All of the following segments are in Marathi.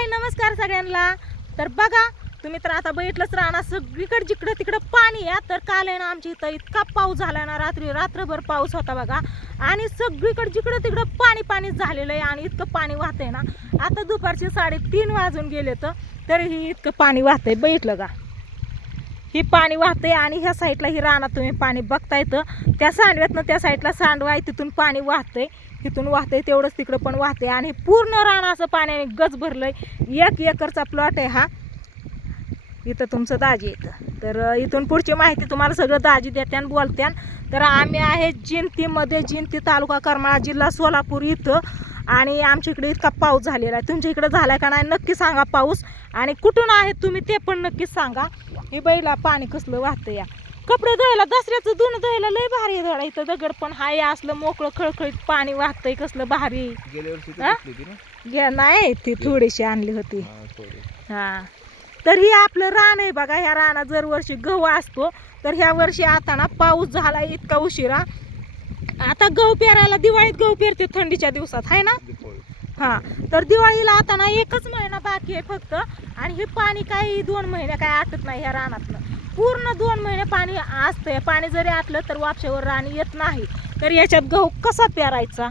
हाय नमस्कार सगळ्यांना. तर बघा तुम्ही तर आता बघितलंच राहणार सगळीकडे जिकडं तिकडं पाणी या तर काल आहे ना आमच्या इथं इतका पाऊस झाला ना रात्री रात्रभर पाऊस होता बघा. आणि सगळीकडे जिकडं तिकडं पाणी पाणी झालेलं आहे आणि इतकं पाणी वाहतंय ना. आता दुपारचे साडेतीन वाजून गेले तर तरीही इतकं पाणी वाहतंय. बघितलं का? ही पाणी वाहतंय आणि ह्या साईडला ही रानात तुम्ही पाणी बघता येतं त्या सांडव्यातनं त्या साईडला सांडवा आहे तिथून पाणी वाहतंय. तिथून वाहते तेवढंच तिकडं पण वाहते आणि पूर्ण रान असं पाण्याने गज भरलंय. एक एकरचा प्लॉट आहे हा. इथं तुमचं दाजी येतं तर इथून पुढची माहिती तुम्हाला सगळं दाजी देत्यान बोलत्यान. तर आम्ही आहे जिंतीमध्ये जिंती तालुका करमाळा जिल्हा सोलापूर इथं. आणि आमच्या इकडे इतका पाऊस झालेला आहे. तुमच्या इकडे झालाय का नाही नक्की सांगा पाऊस. आणि कुठून आहे तुम्ही ते पण नक्कीच सांगा. ही बैला पाणी कसलं वाहतं या. कपडे धुवायला दसऱ्याचं धुणं धुवायला लय भारी धडा इथं दगड पण. हाय असलं मोकळं खळखळीत पाणी वाहतंय कसलं भारी. गेल्या वर्षी हा? तर घेतली होती ना? घ्या नाही ती थोडीशी आणली होती. हा, थोडी. हा. तर हे आपलं रान आहे बघा ह्या रानात जर वर्षी गहू असतो तर ह्या वर्षी आता ना पाऊस झाला इतका उशिरा. आता गहू पेरायला दिवाळीत गहू पेरते थंडीच्या दिवसात आहे ना. हा. तर दिवाळीला आता ना एकच महिना बाकी आहे फक्त. आणि हे पाणी काही दोन महिने काय आटत नाही ह्या रानातनं. पूर्ण दोन महिने पाणी असतंय. पाणी जरी आटलं तर वापशावर रान येत नाही. तर याच्यात गहू कसा पेरायचा?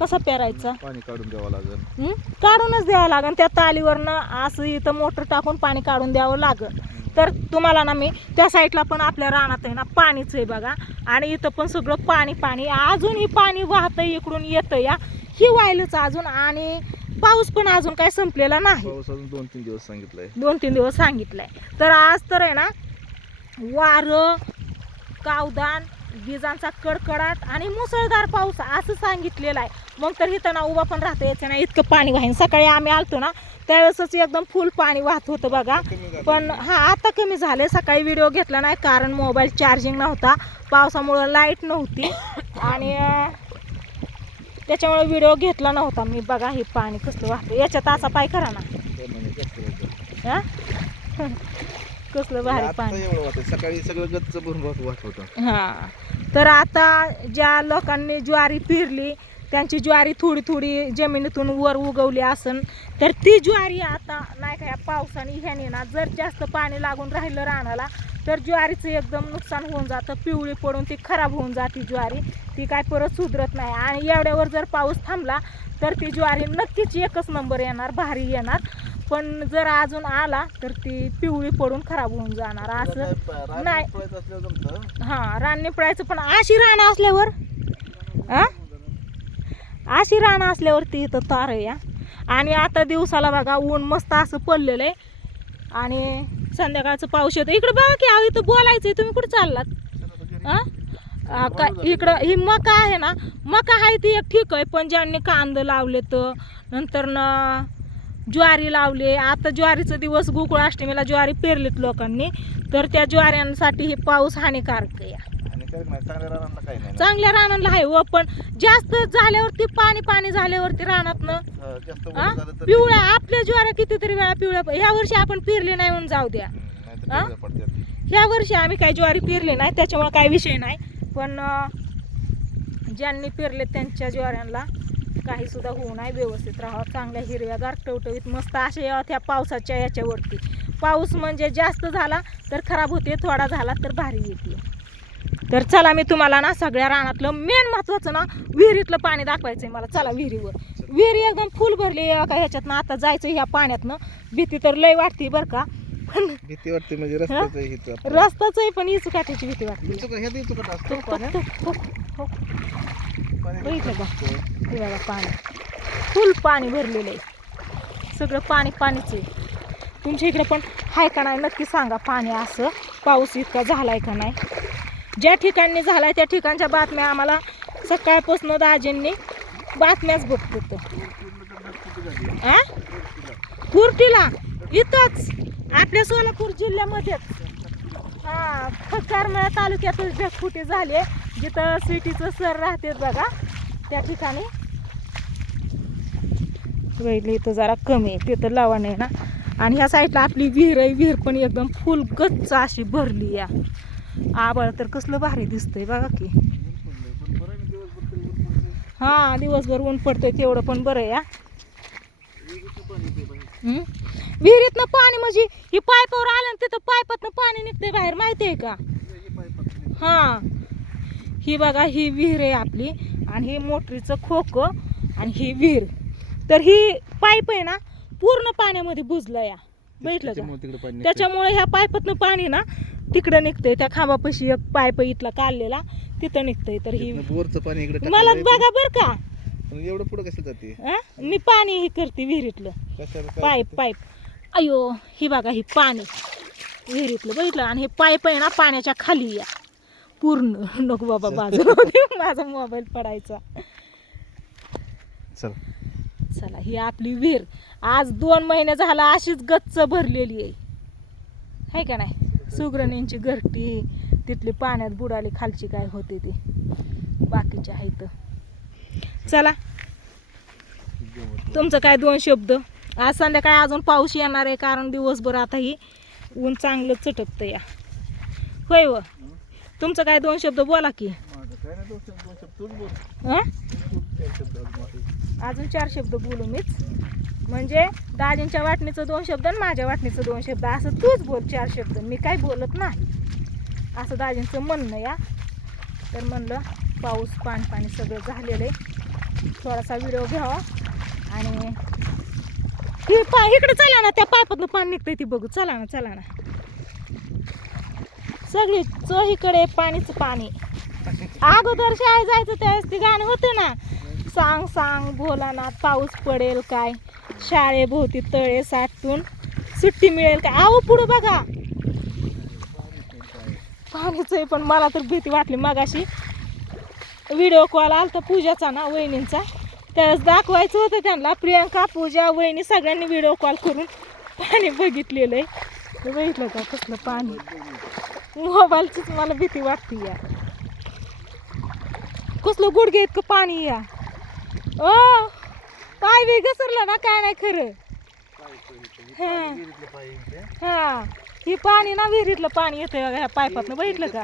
कसा पेरायचा? पाणी काढून द्यावं लागेल? काढूनच द्यावं लागेल. त्या तालीवरनं असं इथं मोटर टाकून पाणी काढून द्यावं लागेल. तर तुम्हाला ना मी त्या साईडला पण आपल्या रानात आहे ना पाणीच आहे बघा. आणि इथं पण सगळं पाणी पाणी. अजूनही पाणी वाहतंय इकडून येतं या ही व्हायलंच अजून. आणि पाऊस पण अजून काय संपलेला नाही. पाऊस अजून दोन तीन दिवस सांगितलंय. दोन तीन दिवस सांगितलंय. तर आज तर आहे ना वारं कावदान विजांचा कडकडाट आणि मुसळधार पाऊस असं सांगितलेलं आहे. मग तर इथं ना उभा पण राहता यायचं ना इतकं पाणी वाहीन. सकाळी आम्ही आलतो ना त्यावेळेसच एकदम फुल पाणी वाहत होतं बघा. पण हा आता कमी झाले सकाळी व्हिडिओ घेतला नाही कारण मोबाईल चार्जिंग नव्हता. पावसामुळं लाइट नव्हती. आणि त्याच्यामुळे व्हिडिओ घेतला नव्हता मी. बघा हे पाणी कसलं वाहतं याच्यात असा पाय करा ना. हा? कसलं भारी आता पाणी. सकाळी सगळं गच्च भरून वाहत होतं. हा. तर आता ज्या लोकांनी ज्वारी पेरली त्यांची ज्वारी थोडी थोडी जमिनीतून वर उगवली असन तर ती ज्वारी आता नाही का या पावसाने ह्याने ना जर जास्त पाणी लागून राहिलं रानाला तर ज्वारीचं एकदम नुकसान होऊन जातं पिवळी पडून ती खराब होऊन जाते ज्वारी ती काय परत सुधरत नाही. आणि एवढ्यावर जर पाऊस थांबला तर ती ज्वारी नक्कीच एकच नंबर येणार भारी येणार. पण जर अजून आला तर ती पिवळी पडून खराब होऊन जाणार. असं नाही. हा रान निपडायचं पण अशी रान असल्यावर? हा अशी रान असल्यावरती इथं तार आहे या. आणि आता दिवसाला बघा ऊन मस्त असं पडलेलं आहे आणि संध्याकाळचं पाऊस येतं इकडं बघा की अहो इथं आहे तुम्ही कुठं चाललात? हां? का इकडं ही मका आहे ना मका आहे ती एक ठीक आहे. पण ज्यांनी कांदे लावले तर नंतर ना ज्वारी लावले. आता ज्वारीचं दिवस गोकुळ अष्टमीला ज्वारी पेरलीत लोकांनी. तर त्या ज्वाऱ्यांसाठी हे पाऊस हानिकारक आहे चांगल्या रानाला काही नाही ना. चांगल्या रानाला आहे व पण जास्त झाल्यावरती पाणी पाणी झाल्यावरती रानातनं हा, जास्त हा? वर झालं तर पिवळ्या आपल्या ज्वाऱ्या कितीतरी वेळा पिवळ्या ह्या वर्षी आपण पिरले नाही म्हणून जाऊ द्या हम्म, नाहीतर हा? पिवळ्या पडतात. ह्या वर्षी आम्ही काही ज्वारी पेरली नाही त्याच्यामुळे काही विषय नाही पण अं, ज्यांनी पेरले त्यांच्या ज्वाऱ्यांना काही सुद्धा होऊ नये व्यवस्थित राहावं चांगल्या हिरव्यागार टवटवीत मस्त असे यावं त्या पावसाच्या याच्यावरती पाऊस म्हणजे जास्त झाला तर खराब होते थोडा झाला तर भारी येते तर चला मी तुम्हाला ना सगळ्या रानातलं मेन महत्वाचं ना विहिरीतलं पाणी दाखवायचंय मला. चला विहिरीवर. विहिरी एकदम फुल भरली आहे का ह्याच्यातनं आता जायचं ह्या पाण्यातनं. भीती तर लय वाटते बरं का. पण भीती वाटते म्हणजे. रस्ताच आहे पण इचू काठाची भीती वाटते. ह्या पाणी? बघा फुल पाणी भरलेलं आहे. सगळं पाणी पाणीच आहे. तुमच्या इकडे पण आहे का नाही? नक्की सांगा. पाणी असं पाऊस इतका झालाय का नाही? ज्या ठिकाणी झाला त्या ठिकाणच्या बातम्या आम्हाला सकाळपासून दाजींनी बातम्याच बघतो आ? कुर्टीला इथंच. आपल्या सोलापूर जिल्ह्यामध्येच. हा फकारमळा तालुक्यातच ढगफुटी झाली जिथं सिटीचं सर राहते बघा त्या ठिकाणी. वेळी इथं जरा कमी आहे तिथं लावण आहे ना. आणि ह्या साईडला आपली विहीर आहे विहीर पण एकदम फुल गच्च अशी भरली या. आबाळ तर कसलं भारी दिसतंय बघा की. हा दिवसभर ऊन पडतंय तेवढं पण बरं आहे या? विहिरीतनं पाणी म्हणजे ही पाईपावर आलं तिथं पाईपातनं पाणी निघते बाहेर माहिती आहे का हा ही बघा ही विहीर आहे आपली आणि ही मोटरीचं खोकं आणि ही विहीर तर ही पाईप आहे ना पूर्ण पाण्यामध्ये बुजलं या का त्याच्यामुळे निघतंय. ह्या पाईपातनं पाणी ना तिकडं निघतंय त्या खांबापाशी एक पाईप इथला काढलेला तिथं निघतंय तर ही तिथनं बोरचं पाणी इकडे मला. बघा बर का. एवढं पुढे कसं जाते? हं? मी पाणी हे करते विहिरीतलं. कशाला काय पाईप? पाईप. अयो ही बघा ही पाणी. विहिरीतलं बघितलं? आणि हे पाईप आहे ना पाण्याच्या खाली या. पूर्ण. नको बाबा बाजूला होते माझा मोबाईल पडायचा. चल. चला ही आपली विहीर. आज दोन महिने झाला अशीच गच्च भरलेली आहे. आहे का नाही? सुगरणींची घरटी तिथली पाण्यात बुडाली खालची काय होते ती. बाकीचे आहेत. चला. तुमचं काय दोन शब्द? आज संध्याकाळी अजून पाऊस येणार आहे कारण दिवसभर आता ही ऊन चांगलं चटकतं या होय व? तुमचं काय दोन शब्द बोला की. अजून चार शब्द बोलू मीच. म्हणजे दाजींच्या वाटणीचं दोन शब्द आणि माझ्या वाटणीचं दोन शब्द. असं तूच बोल चार शब्द. मी काय बोलत नाही. असं दाजींचं म्हणणं या. तर म्हणलं पाऊस पाणी पाणी सगळं झालेलं आहे. थोडासा व्हिडिओ घ्यावा हो. आणि ही पा इकडे चला ना त्या पाईपातनं पाणी निघतंय ती बघू. चला ना चला ना. सगळी चोहीकडे पाणीच पाणी. अगोदर शाळेत जायचं त्यावेळेस ती गाणं होतं ना. सांग सांग बोला ना पाऊस पडेल काय? शाळेभोवती तळे साठून सुट्टी मिळेल का? आहो पुढं बघा. पाणीच आहे पण मला तर भीती वाटली मगाशी. व्हिडिओ कॉल आलता पूजाचा ना वहिनींचा. त्यावेळेस दाखवायचं होतं त्यांना प्रियांका पूजा वहिनी सगळ्यांनी व्हिडिओ कॉल करून पाणी बघितलेलं आहे. बघितलं का कसलं पाणी. मोबाईलचीच मला भीती वाटते या. कसलं गुडघे इतकं पाणी या. ओ! पाय बी घसरला ना काय नाही खरं. हा. हा. ही पाणी ना विहिरीतलं पाणी येतंय बघा ह्या बघितलं का?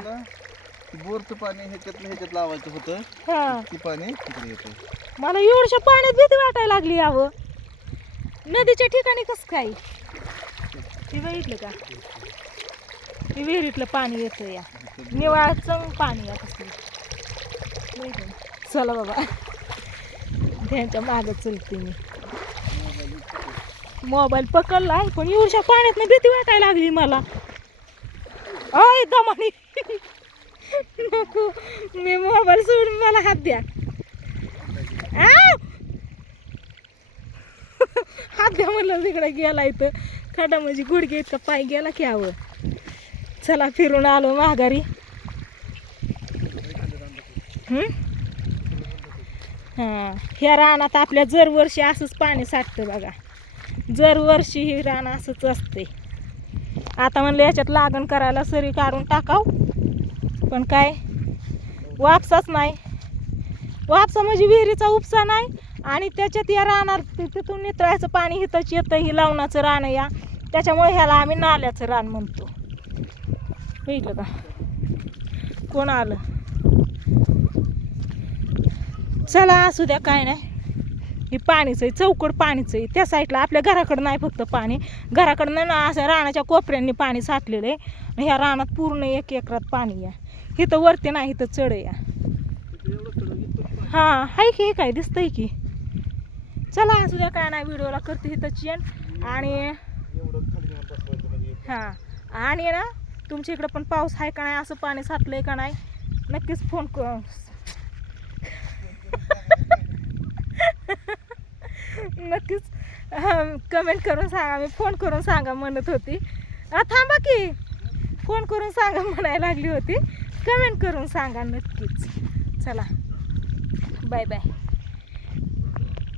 बोरचं पाणी ह्याच्यातलं ह्याच्यात लावायचं होतं. हा. ती पाणी तिकडे येतं मला एवढ्या पाण्यात भीती वाटायला लागली यावं नदीच्या ठिकाणी कसं काय? बघितलं का? ती विहिरीतलं पाणी येतं या. निवाळचं पाणी या कसलं. बघितलं. ना? चला बाबा. त्यांच्या मागं चलते मी. मोबाईल पकडला पण एवढ्या पाण्यात भीती वाटायला लागली मला. आय दमानी. नको मी मोबाईल सोडून मला हात द्या. हात द्या म्हणलं तिकडे गेला इथं. खडा म्हणजे गुडघे इतका पाय गेला की हवं चला फिरून आलो माघारी. हम्म हां. ह्या रानात आपल्या दरवर्षी असंच पाणी साठतं बघा. दरवर्षी ही रान असंच असते आता म्हणलं याच्यात लागण करायला सरी काढून टाकाव. पण काय? वापसाच नाही. वापसा म्हणजे विहिरीचा उपसा नाही आणि त्याच्यात या रानात तिथून नितळायचं पाणी हिथंच येतं ही लावणाचं रान या. त्याच्यामुळे ह्याला आम्ही नाल्याचं रान म्हणतो. पहिलं का? कोण आलं? चला असू द्या काय नाही. हे पाणीच आहे चौकड पाणीच आहे. त्या साईडला आपल्या घराकडं नाही फक्त पाणी. घराकडं नाही ना असं रानाच्या कोपऱ्यांनी पाणी साठलेलं आहे. ह्या रानात पूर्ण एक एकरात पाणी आहे. इथं वरती नाही इथं चढ या हां हाय की हे काय दिसतंय की? चला असू द्या काय नाही व्हिडिओला करते इथं चेन आणि हां आणि ना तुमच्या इकडं पण पाऊस आहे का नाही? असं पाणी साठलं आहे का नाही? नक्कीच फोन क नक्कीच कमेंट करून सांगा. मी फोन करून सांगा म्हणत होती. थांबा की. फोन करून सांगा म्हणायला लागली होती. कमेंट करून सांगा नक्कीच. चला. Bye bye